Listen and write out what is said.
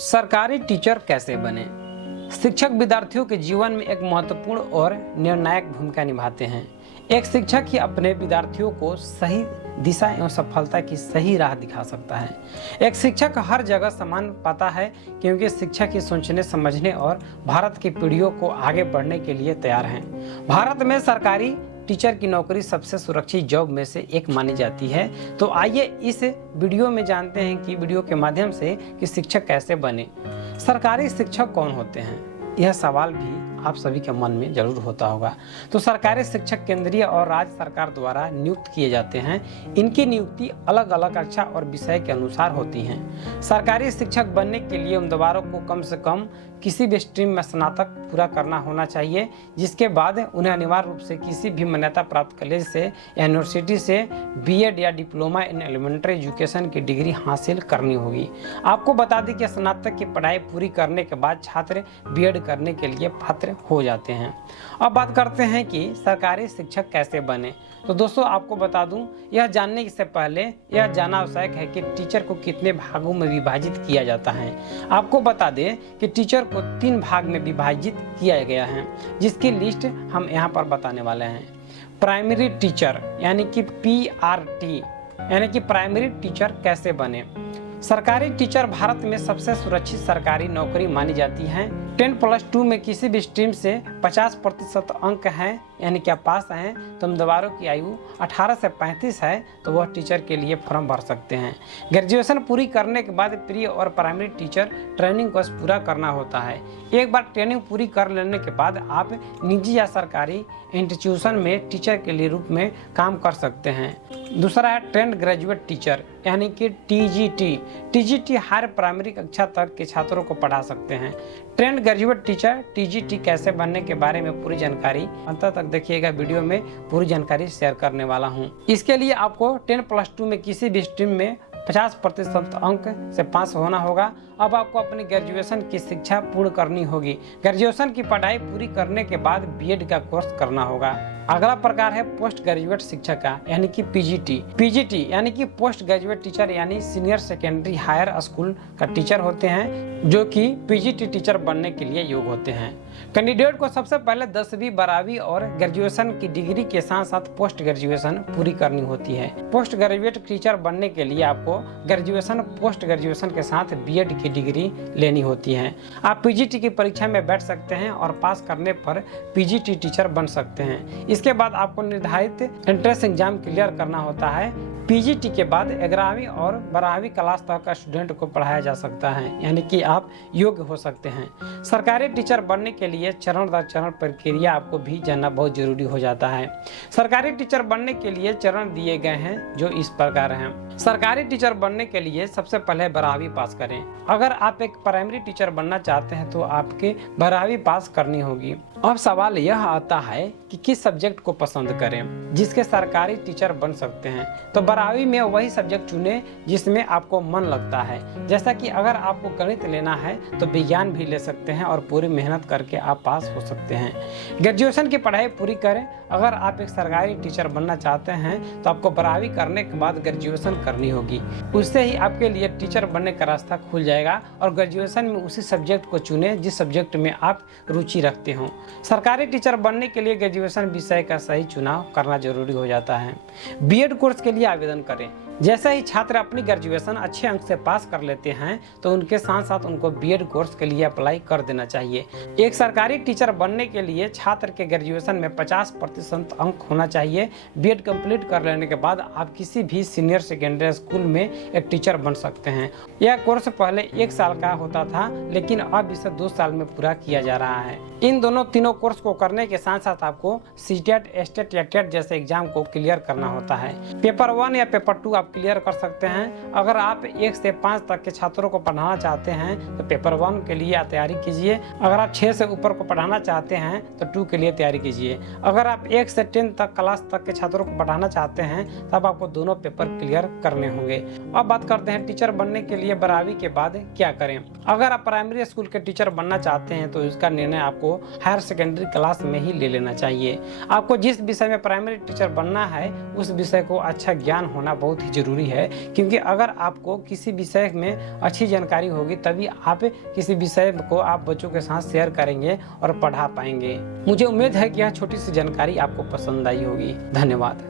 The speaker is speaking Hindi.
सरकारी टीचर कैसे बने? शिक्षक विद्यार्थियों के जीवन में एक महत्वपूर्ण और निर्णायक भूमिका निभाते हैं। एक शिक्षक ही अपने विद्यार्थियों को सही दिशा एवं सफलता की सही राह दिखा सकता है। एक शिक्षक हर जगह समान पाता है क्योंकि शिक्षक ही सोचने, समझने और भारत की पीढ़ियों को आगे बढ़ने के लिए तैयार हैं। भारत में सरकारी टीचर की नौकरी सबसे सुरक्षित जॉब में से एक मानी जाती है। तो आइए इस वीडियो में जानते हैं कि वीडियो के माध्यम से कि शिक्षक कैसे बने। सरकारी शिक्षक कौन होते हैं? यह सवाल भी आप सभी के मन में जरूर होता होगा। तो सरकारी शिक्षक केंद्रीय और राज्य सरकार द्वारा नियुक्त किए जाते हैं। इनकी नियुक्ति अलग अलग कक्षा और विषय के अनुसार होती हैं। सरकारी शिक्षक बनने के लिए उम्मीदवारों को कम से कम किसी भी स्ट्रीम में स्नातक पूरा करना होना चाहिए, जिसके बाद उन्हें अनिवार्य रूप से किसी भी मान्यता प्राप्त कॉलेज से या यूनिवर्सिटी से बीएड या डिप्लोमा इन एलिमेंट्री एजुकेशन की डिग्री हासिल करनी होगी। आपको बता दें कि स्नातक की पढ़ाई पूरी करने के बाद छात्र बीएड करने के लिए पात्र हो जाते हैं। अब बात करते हैं कि सरकारी शिक्षक कैसे बने। तो दोस्तों, आपको बता दूं, यह जानने से पहले यह जानना आवश्यक है कि टीचर को कितने भागों में विभाजित किया जाता है। आपको बता दें कि टीचर को 3 भाग में विभाजित किया गया है, जिसकी लिस्ट हम यहाँ पर बताने वाले हैं। प्राइमरी टीचर यानी कि PRT यानी कि प्राइमरी टीचर कैसे बने। सरकारी टीचर भारत में सबसे सुरक्षित सरकारी नौकरी मानी जाती है। 10+2 में किसी भी स्ट्रीम से 50% अंक हैं यानी कि आप पास हैं तो उम्मीदवारों की आयु 18 से 35 है तो वह टीचर के लिए फॉर्म भर सकते हैं। ग्रेजुएशन पूरी करने के बाद प्री और प्राइमरी टीचर ट्रेनिंग कोर्स पूरा करना होता है। एक बार ट्रेनिंग पूरी कर लेने के बाद आप निजी या सरकारी इंस्टीट्यूशन में टीचर के लिए रूप में काम कर सकते हैं। दूसरा है ट्रेंड ग्रेजुएट टीचर यानी कि TGT हायर प्राइमरी कक्षा तक के छात्रों को पढ़ा सकते हैं। ट्रेंड ग्रेजुएट टीचर TGT कैसे बनने के बारे में पूरी जानकारी अंत तक देखिएगा। वीडियो में पूरी जानकारी शेयर करने वाला हूं। इसके लिए आपको 10+2 में किसी भी स्ट्रीम में 50% अंक से पास होना होगा। अब आपको अपनी ग्रेजुएशन की शिक्षा पूर्ण करनी होगी। ग्रेजुएशन की पढ़ाई पूरी करने के बाद बीएड का कोर्स करना होगा। अगला प्रकार है पोस्ट ग्रेजुएट शिक्षक का यानी कि PGT यानी कि पोस्ट ग्रेजुएट टीचर यानी सीनियर सेकेंडरी हायर स्कूल का टीचर होते हैं, जो कि PGT टीचर बनने के लिए योग्य होते हैं। कैंडिडेट को सबसे पहले 10वीं 12वीं और ग्रेजुएशन की डिग्री के साथ साथ पोस्ट ग्रेजुएशन पूरी करनी होती है। पोस्ट ग्रेजुएट टीचर बनने के लिए आपको ग्रेजुएशन, पोस्ट ग्रेजुएशन के साथ बीएड की डिग्री लेनी होती है। आप PGT की परीक्षा में बैठ सकते हैं और पास करने पर PGT टीचर बन सकते हैं। इसके बाद आपको निर्धारित एंट्रेंस एग्जाम क्लियर करना होता है। PGT के बाद 11वीं और 12वीं क्लास तक का स्टूडेंट को पढ़ाया जा सकता है, यानी कि आप योग्य हो सकते हैं। सरकारी टीचर बनने के लिए चरण दर चरण प्रक्रिया आपको भी जानना बहुत जरूरी हो जाता है। सरकारी टीचर बनने के लिए चरण दिए गए हैं जो इस प्रकार हैं। सरकारी टीचर बनने के लिए सबसे पहले 12वीं पास करें। अगर आप एक प्राइमरी टीचर बनना चाहते हैं तो आपके 12वीं पास करनी होगी। अब सवाल यह आता है कि किस सब्जेक्ट को पसंद करें जिसके सरकारी टीचर बन सकते हैं। तो 12वीं में वही सब्जेक्ट चुने जिसमें आपको मन लगता है। जैसा कि अगर आपको गणित लेना है तो विज्ञान भी ले सकते हैं और पूरी मेहनत करके आप पास हो सकते हैं। ग्रेजुएशन की पढ़ाई पूरी करें। अगर आप एक सरकारी टीचर बनना चाहते हैं तो आपको 12वीं करने के बाद ग्रेजुएशन करनी होगी। उससे ही आपके लिए टीचर बनने का रास्ता खुल जाएगा और ग्रेजुएशन में उसी सब्जेक्ट को चुने जिस सब्जेक्ट में आप रुचि रखते हो। सरकारी टीचर बनने के लिए ग्रेजुएशन विषय का सही चुनाव करना जरूरी हो जाता है। बीएड कोर्स के लिए आवेदन करें। जैसे ही छात्र अपनी ग्रेजुएशन अच्छे अंक से पास कर लेते हैं तो उनके साथ साथ उनको बीएड कोर्स के लिए अप्लाई कर देना चाहिए। एक सरकारी टीचर बनने के लिए छात्र के ग्रेजुएशन में 50% अंक होना चाहिए। बीएड कंप्लीट कर लेने के बाद आप किसी भी सीनियर सेकेंडरी स्कूल में एक टीचर बन सकते हैं। यह कोर्स पहले 1 साल का होता था, लेकिन अब इसे 2 साल में पूरा किया जा रहा है। इन तीनों कोर्स को करने के साथ साथ आपको सीटेट, एस्टेट या टेट जैसे एग्जाम को क्लियर करना होता है। पेपर 1 या पेपर 2 आप क्लियर कर सकते हैं। अगर आप 1 से 5 तक के छात्रों को पढ़ाना चाहते हैं तो पेपर 1 के लिए तैयारी कीजिए। अगर आप 6 से ऊपर को पढ़ाना चाहते हैं तो 2 के लिए तैयारी कीजिए। अगर आप 1 से 10 तक क्लास तक के छात्रों को पढ़ाना चाहते हैं तब आपको दोनों पेपर क्लियर करने होंगे। अब बात करते हैं टीचर बनने के लिए 12वीं के बाद क्या करें। अगर आप प्राइमरी स्कूल के टीचर बनना चाहते हैं तो इसका निर्णय आपको हायर सेकेंडरी क्लास में ही ले लेना चाहिए। आपको जिस विषय में प्राइमरी टीचर बनना है उस विषय को अच्छा ज्ञान होना बहुत ही जरूरी है, क्योंकि अगर आपको किसी विषय में अच्छी जानकारी होगी तभी आप किसी विषय को आप बच्चों के साथ शेयर करेंगे और पढ़ा पाएंगे। मुझे उम्मीद है कि यह छोटी सी जानकारी आपको पसंद आई होगी। धन्यवाद।